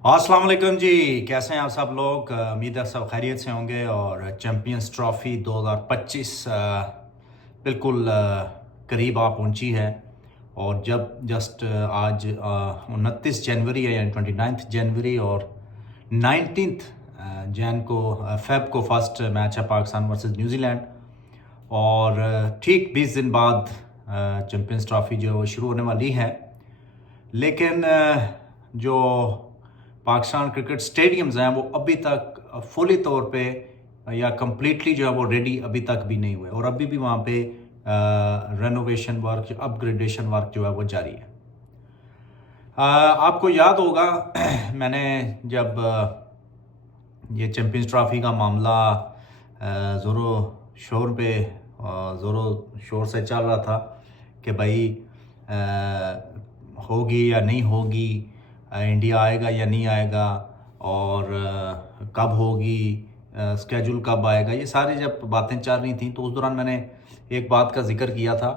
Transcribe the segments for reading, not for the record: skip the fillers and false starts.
अस्सलाम वालेकुम जी। कैसे हैं आप सब लोग? उम्मीद है सब खैरियत से होंगे। और चैम्पियंस ट्रॉफ़ी 2025 बिल्कुल करीब आ पहुंची है। और जब जस्ट आज 29 जनवरी है, यानी 29 जनवरी, और 19 जैन को फेब को फर्स्ट मैच है पाकिस्तान वर्सेस न्यूजीलैंड। और ठीक 20 दिन बाद चैम्पियंस ट्रॉफ़ी जो है वो शुरू होने वाली है। लेकिन जो पाकिस्तान क्रिकेट स्टेडियम्स हैं वो अभी तक फुली तौर पे या कम्प्लीटली जो है वो रेडी अभी तक भी नहीं हुए, और अभी भी वहाँ पे रेनोवेशन वर्क, अपग्रेडेशन वर्क जो है वो जारी है। आपको याद होगा मैंने जब ये चैम्पियंस ट्रॉफ़ी का मामला ज़ोरों शोर पे ज़ोरों शोर से चल रहा था कि भाई होगी या नहीं होगी, इंडिया आएगा या नहीं आएगा, और कब होगी, स्केड्यूल कब आएगा, ये सारी जब बातें चल रही थी तो उस दौरान मैंने एक बात का जिक्र किया था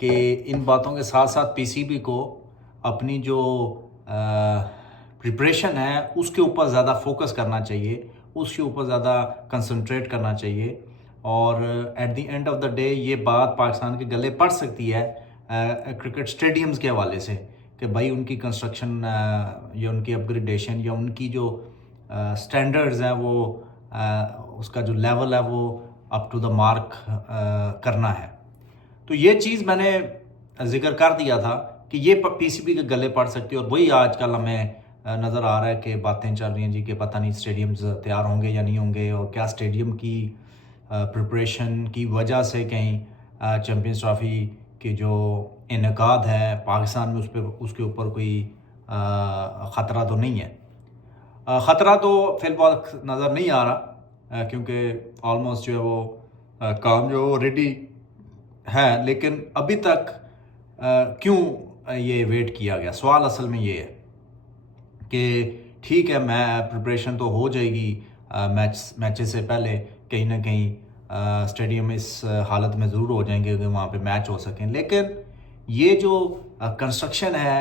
कि इन बातों के साथ साथ पीसीबी को अपनी जो प्रिपरेशन है उसके ऊपर ज़्यादा फोकस करना चाहिए, उसके ऊपर ज़्यादा कंसंट्रेट करना चाहिए। और at the end of the day ये बात पाकिस्तान के गले पड़ सकती है क्रिकेट स्टेडियम्स के हवाले से, कि भाई उनकी कंस्ट्रक्शन या उनकी अपग्रेडेशन या उनकी जो स्टैंडर्ड्स हैं वो उसका जो लेवल है वो अप टू द मार्क करना है। तो ये चीज़ मैंने जिक्र कर दिया था कि ये पीसीबी के गले पड़ सकती है। और वही आजकल हमें नज़र आ रहा है कि बातें चल रही हैं जी कि पता नहीं स्टेडियम्स तैयार होंगे या नहीं होंगे, और क्या स्टेडियम की प्रिपरेशन की वजह से कहीं चैम्पियंस ट्रॉफ़ी की जो इनेकाद है पाकिस्तान में उस पर उसके ऊपर कोई ख़तरा तो नहीं है। ख़तरा तो फ़िलहाल नज़र नहीं आ रहा, क्योंकि ऑलमोस्ट जो है वो काम जो रेडी है। लेकिन अभी तक क्यों ये वेट किया गया, सवाल असल में ये है कि ठीक है, मैं प्रिपरेशन तो हो जाएगी मैचेस से पहले, कहीं ना कहीं स्टेडियम इस हालत में ज़रूर हो जाएंगे कि वहाँ पे मैच हो सकें। लेकिन ये जो कंस्ट्रक्शन है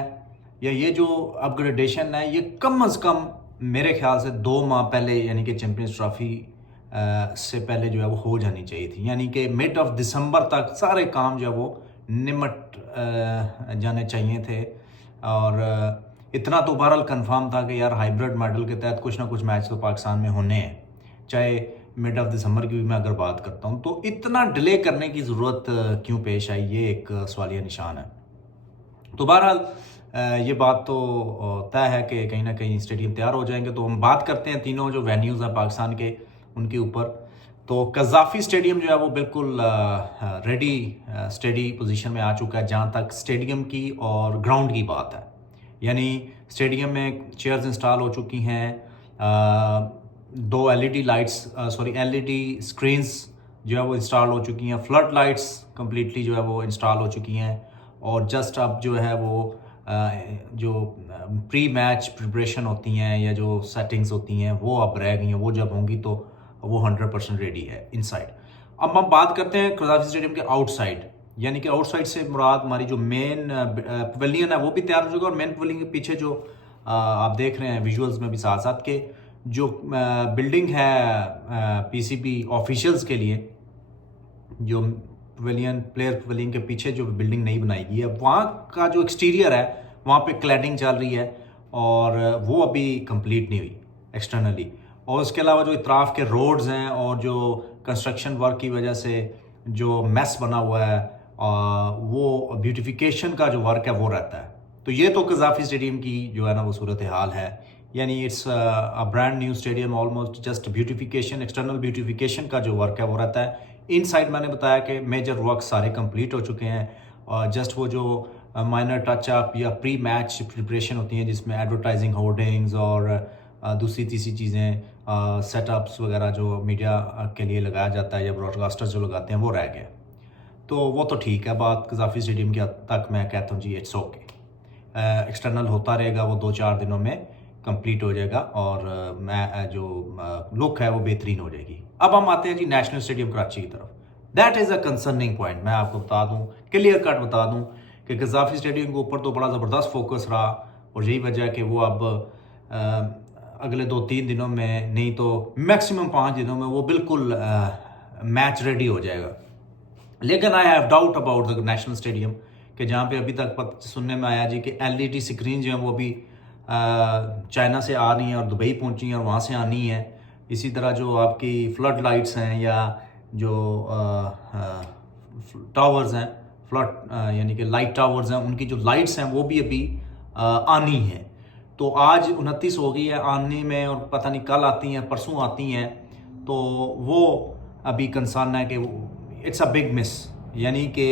या ये जो अपग्रेडेशन है, ये कम अज़ कम मेरे ख्याल से 2 माह पहले, यानी कि चैम्पियंस ट्रॉफ़ी से पहले जो है वो हो जानी चाहिए थी। यानी कि मिड ऑफ दिसंबर तक सारे काम जो है वो निमट जाने चाहिए थे। और इतना तो बहरहाल कंफर्म था कि यार हाइब्रिड मॉडल के तहत कुछ ना कुछ मैच तो पाकिस्तान में होने हैं, चाहे मिड ऑफ दिसंबर की भी मैं अगर बात करता हूँ। तो इतना डिले करने की ज़रूरत क्यों पेश आई, ये एक सवालिया निशान है। तो बहरहाल ये बात तो तय है कि कहीं ना कहीं स्टेडियम तैयार हो जाएंगे। तो हम बात करते हैं तीनों जो वेन्यूज़ हैं पाकिस्तान के, उनके ऊपर। तो कज़ाफ़ी स्टेडियम जो है वो बिल्कुल रेडी स्टेडी पोजीशन में आ चुका है जहाँ तक स्टेडियम की और ग्राउंड की बात है। यानी स्टेडियम में चेयर्स इंस्टॉल हो चुकी हैं, 2 LED lights, sorry LED screens जो है वो इंस्टॉल हो चुकी हैं, फ्लड लाइट्स कम्प्लीटली जो है वो इंस्टॉल हो चुकी हैं। और जस्ट अब जो है वो जो प्री मैच प्रिपरेशन होती हैं या जो सेटिंग्स होती हैं वो अब रह गई हैं, वो जब होंगी तो वो 100% रेडी है इनसाइड। अब हम बात करते हैं कज़ाफ़ी स्टेडियम के आउटसाइड, यानी कि आउटसाइड से मुराद हमारी जो मेन पवेलियन है वो भी तैयार हो चुका है। और मेन पवेलियन के पीछे जो आप देख रहे हैं विजुअल्स में भी साथ साथ के जो बिल्डिंग है पीसीबी ऑफिशियल्स के लिए, जो पवेलियन प्लेयर पवेलियन के पीछे जो बिल्डिंग नई बनाई गई है, वहाँ का जो एक्सटीरियर है वहाँ पे क्लैडिंग चल रही है और वो अभी कंप्लीट नहीं हुई एक्सटर्नली। और उसके अलावा जो इतराफ़ के रोड्स हैं और जो कंस्ट्रक्शन वर्क की वजह से जो मैस बना हुआ है, वो ब्यूटिफिकेशन का जो वर्क है वो रहता है। तो ये तो कज़ाफ़ी स्टेडियम की जो है ना वो सूरत हाल है। यानी it's a brand new stadium, almost just beautification, external beautification का जो वर्क है वो रहता है। इनसाइड मैंने बताया कि मेजर वर्क सारे कंप्लीट हो चुके हैं, और जस्ट वो जो माइनर टचअप या प्री मैच प्रिपरेशन होती हैं जिसमें एडवर्टाइजिंग होर्डिंग्स और दूसरी तीसरी चीज़ें, सेटअप्स वगैरह जो मीडिया के लिए लगाया जाता है या ब्रॉडकास्टर्स जो लगाते हैं वो रह गए। तो वो तो ठीक है बात, कज़ाफ़ी स्टेडियम के तक मैं कहता हूँ जी इट्स ओके। एक्सटर्नल होता रहेगा, वो 2-4 दिनों में कंप्लीट हो जाएगा और मैं जो लुक है वो बेहतरीन हो जाएगी। अब हम आते हैं जी नेशनल स्टेडियम कराची की तरफ। That is a concerning point. मैं आपको बता दूं, क्लियर कट बता दूं कि कज़ाफ़ी स्टेडियम के ऊपर तो बड़ा ज़बरदस्त फोकस रहा, और यही वजह है कि वो अब अगले 2-3 दिनों में, नहीं तो मैक्सिमम 5 दिनों में वो बिल्कुल मैच रेडी हो जाएगा। लेकिन I have doubt about the national stadium, कि जहाँ पे अभी तक सुनने में आया जी कि एलईडी स्क्रीन जो है वो भी चाइना से आ रही हैं और दुबई पहुँची हैं और वहाँ से आनी है। इसी तरह जो आपकी फ्लड लाइट्स हैं या जो टावर्स हैं, फ्लड यानी कि लाइट टावर्स हैं, उनकी जो लाइट्स हैं वो भी अभी आनी है। तो आज 29 हो गई है, आने में और पता नहीं कल आती हैं परसों आती हैं। तो वो अभी कंसर्न है कि इट्स अ बिग मिस, यानी कि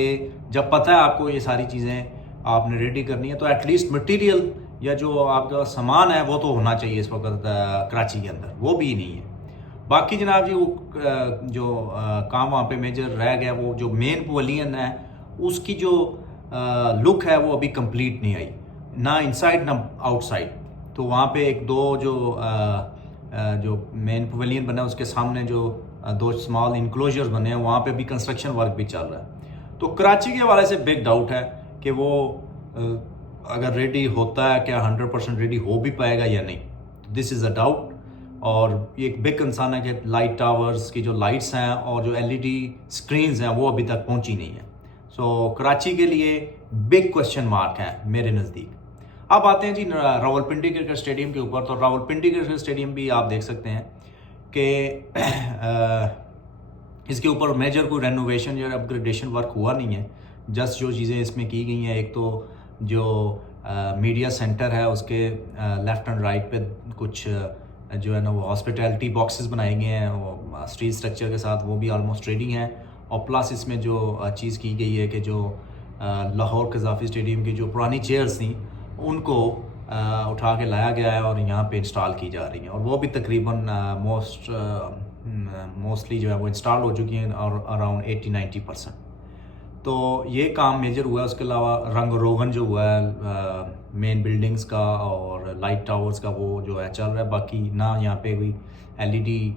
जब पता है आपको ये सारी चीज़ें आपने रेडी करनी है तो एटलीस्ट मटेरियल या जो आपका सामान है वो तो होना चाहिए इस वक्त कराची के अंदर, वो भी नहीं है। बाकी जनाब जी वो जो काम वहाँ पे मेजर रह गया, वो जो मेन पवेलियन है उसकी जो लुक है वो अभी कंप्लीट नहीं आई, ना इनसाइड ना आउटसाइड। तो वहाँ पे एक दो जो मेन पवेलियन बना है उसके सामने जो 2 स्मॉल इनक्लोजर्स बने हैं, वहाँ पे भी कंस्ट्रक्शन वर्क भी चल रहा है। तो कराची के हवाले से बिग डाउट है कि वो अगर रेडी होता है क्या 100% रेडी हो भी पाएगा या नहीं, दिस इज़ अ डाउट। और ये एक बिग कंसर्न है कि लाइट टावर्स की जो लाइट्स हैं और जो एलईडी स्क्रीन्स हैं वो अभी तक पहुंची नहीं है। सो कराची के लिए बिग क्वेश्चन मार्क है मेरे नज़दीक। अब आते हैं जी रावलपिंडी क्रिकेट स्टेडियम के ऊपर। तो रावलपिंडी क्रिकेट स्टेडियम भी आप देख सकते हैं कि इसके ऊपर मेजर कोई रेनोवेशन या अपग्रेडेशन वर्क हुआ नहीं है। जस्ट जो चीज़ें इसमें की गई हैं, एक तो जो मीडिया सेंटर है उसके लेफ़्ट एंड राइट पे कुछ जो है ना वो हॉस्पिटैलिटी बॉक्सेस बनाए गए हैं वो स्ट्रीट स्ट्रक्चर के साथ, वो भी ऑलमोस्ट रेडी हैं। और प्लस इसमें जो चीज़ की गई है कि जो लाहौर कज़ाफ़ी स्टेडियम की जो पुरानी चेयर्स थी उनको उठा के लाया गया है और यहाँ पे इंस्टॉल की जा रही हैं, और वो भी तकरीबन मोस्टली जो है वो इंस्टॉल हो चुकी हैं और अराउंड 80-90%। तो ये काम मेजर हुआ है। उसके अलावा रंग रोगन जो हुआ है मेन बिल्डिंग्स का और लाइट टावर्स का, वो जो है चल रहा है। बाकी ना यहाँ पे कोई एलईडी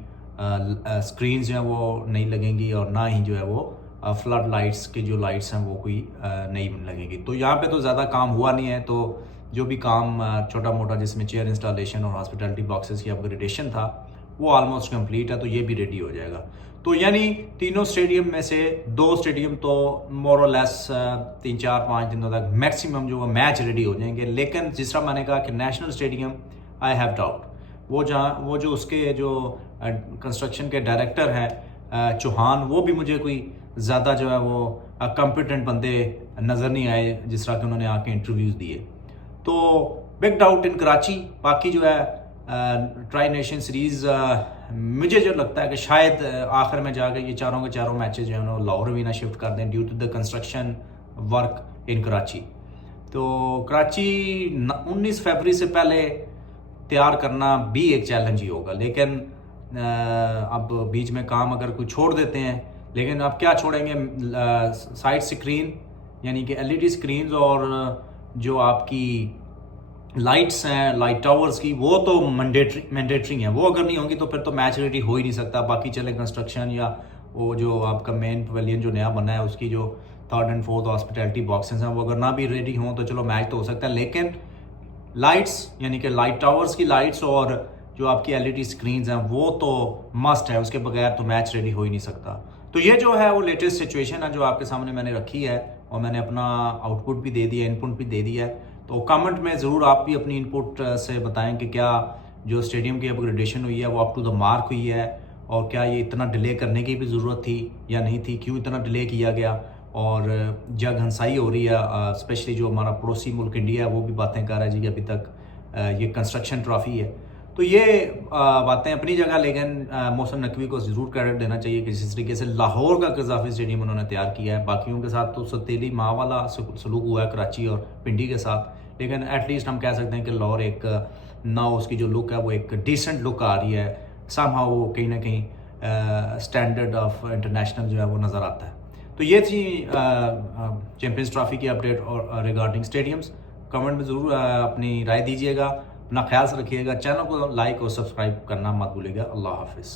स्क्रीन्स जो हैं वो नहीं लगेंगी और ना ही जो है वो फ्लड लाइट्स की जो लाइट्स हैं वो कोई नहीं लगेंगी। तो यहाँ पे तो ज़्यादा काम हुआ नहीं है। तो जो भी काम छोटा मोटा जिसमें चेयर इंस्टॉलेशन और हॉस्पिटैलिटी बॉक्सेस की अपग्रेडेशन था वो ऑलमोस्ट कंप्लीट है, तो ये भी रेडी हो जाएगा। तो यानी तीनों स्टेडियम में से 2 स्टेडियम तो मोर और लेस 3-4-5 दिनों तक मैक्सिमम जो मैच रेडी हो जाएंगे। लेकिन जिस तरह मैंने कहा कि national stadium I have doubt, वो जो उसके जो कंस्ट्रक्शन के डायरेक्टर हैं चौहान, वो भी मुझे कोई ज़्यादा जो है वो कॉम्पिटेंट बंदे नज़र नहीं आए जिस तरह के उन्होंने आके इंटरव्यूज़ दिए। तो बिग डाउट इन कराची। बाकी जो है ट्राई नेशन सीरीज़ मुझे जो लगता है कि शायद आखिर में जाकर ये चारों के चारों मैचेस जो है ना लाहौर भी ना शिफ्ट कर दें due to the construction work in Karachi. तो कराची 19 फरवरी से पहले तैयार करना भी एक चैलेंज ही होगा। लेकिन अब बीच में काम अगर कोई छोड़ देते हैं, लेकिन अब क्या छोड़ेंगे, साइड स्क्रीन यानी कि एलईडी स्क्रीन्स और जो आपकी लाइट्स हैं लाइट टावर्स की, वो तो मैंडेटरी हैं। वो अगर नहीं होंगी तो फिर तो मैच रेडी हो ही नहीं सकता। बाकी चले कंस्ट्रक्शन या वो जो आपका मेन पवेलियन जो नया बना है उसकी जो 3rd and 4th hospitality boxes हैं वो अगर ना भी रेडी हों तो चलो मैच तो हो सकता है। लेकिन लाइट्स यानी कि लाइट टावर्स की लाइट्स और जो आपकी एलईडी स्क्रीन्स हैं वो तो मस्ट है, उसके बगैर तो मैच रेडी हो ही नहीं सकता। तो ये जो है वो लेटेस्ट सिचुएशन है जो आपके सामने मैंने रखी है और मैंने अपना आउटपुट भी दे दिया, इनपुट भी दे दिया है। तो कमेंट में ज़रूर आप भी अपनी इनपुट से बताएं कि क्या जो स्टेडियम की अपग्रेडेशन हुई है वो अप टू द मार्क हुई है, और क्या ये इतना डिले करने की भी ज़रूरत थी या नहीं थी, क्यों इतना डिले किया गया, और जग हंसाई हो रही है। स्पेशली जो हमारा पड़ोसी मुल्क इंडिया है वो भी बातें कर रहा है जी कि अभी तक ये कंस्ट्रक्शन ट्रॉफी है। तो ये बातें अपनी जगह, लेकिन मौसम नकवी को ज़रूर क्रेडिट देना चाहिए कि जिस तरीके से लाहौर का कज़ाफ़ी स्टेडियम उन्होंने तैयार किया है। बाकियों के साथ तो सतीली माँ वाला सलूक हुआ है कराची और पिंडी के साथ, लेकिन एटलीस्ट हम कह सकते हैं कि लाहौर एक ना उसकी जो लुक है वो एक डिसेंट लुक आ रही है। समहाउ वो कहीं ना कहीं स्टैंडर्ड ऑफ इंटरनेशनल जो है वो नज़र आता है। तो ये थी चैम्पियंस ट्रॉफी की अपडेट और रिगार्डिंग स्टेडियम्स। कमेंट में ज़रूर अपनी राय दीजिएगा, अपना ख्याल से रखिएगा, चैनल को लाइक और सब्सक्राइब करना मत भूलिएगा। अल्लाह हाफिज़।